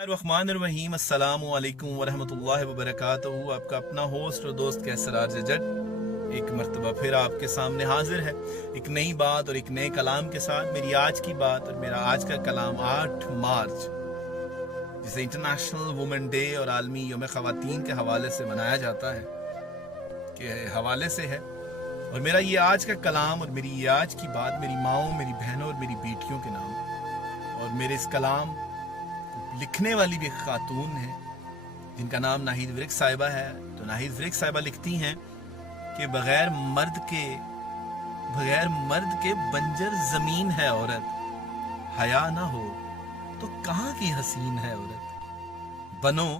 रहमान अस्सलामु अलैकुम वरहमतुल्लाहि वबरकातुहू। आपका अपना होस्ट और दोस्त कैसर जट एक मरतबा फिर आपके सामने हाजिर है एक नई बात और एक नए कलाम के साथ। मेरी आज की बात और मेरा आज का कलाम 8 मार्च जिसे इंटरनेशनल वुमेन डे और आलमी यौम ख़वातीन के हवाले से मनाया जाता है के हवाले से है। और मेरा ये आज का कलाम और मेरी ये आज की बात मेरी माँओं, मेरी बहनों और मेरी बेटियों के नाम। और मेरे इस कलाम लिखने वाली भी एक खातून है जिनका नाम नाहिद विरिक साहिबा है। तो नाहिद विरिक साहिबा लिखती हैं कि बगैर मर्द के बंजर जमीन है औरत, हया ना हो तो कहाँ की हसीन है औरत। बनो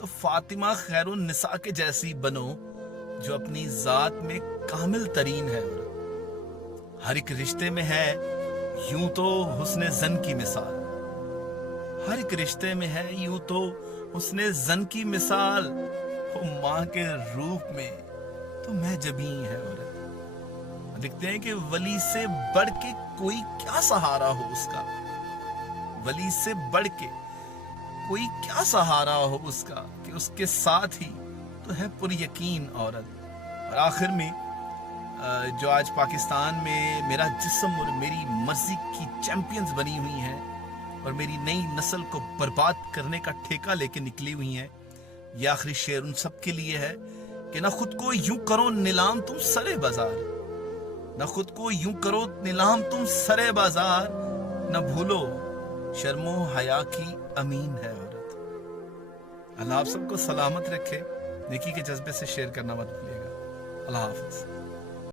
तो फातिमा खैरुन निसा के जैसी बनो जो अपनी जात में कामिल तरीन है औरत। हर एक रिश्ते में है यूं तो हुस्ने जन की मिसाल, हर एक रिश्ते में है यूं तो उसने जन की मिसाल। वो माँ के रूप में तो मैं जबी है औरत। लिखते हैं कि वली से बढ़ के कोई क्या सहारा हो उसका, वली से बढ़ के कोई क्या सहारा हो उसका, कि उसके साथ ही तो है पुर यकीन औरत। और आखिर में जो आज पाकिस्तान में मेरा जिस्म और मेरी मर्जी की चैंपियंस बनी हुई हैं और मेरी नई नस्ल को बर्बाद करने का ठेका लेके निकली हुई हैं, ये आखिरी शेर उन सब के लिए है कि ना खुद को यूं करो नीलाम तुम सरे बाजार, ना खुद को यूं करो नीलाम तुम सरे बाजार, ना भूलो शर्मो हया की अमीन है औरत। अल्लाह आप सबको सलामत रखे, नेकी के जज्बे से शेयर करना मत भूलिएगा। अल्लाह हाफिज।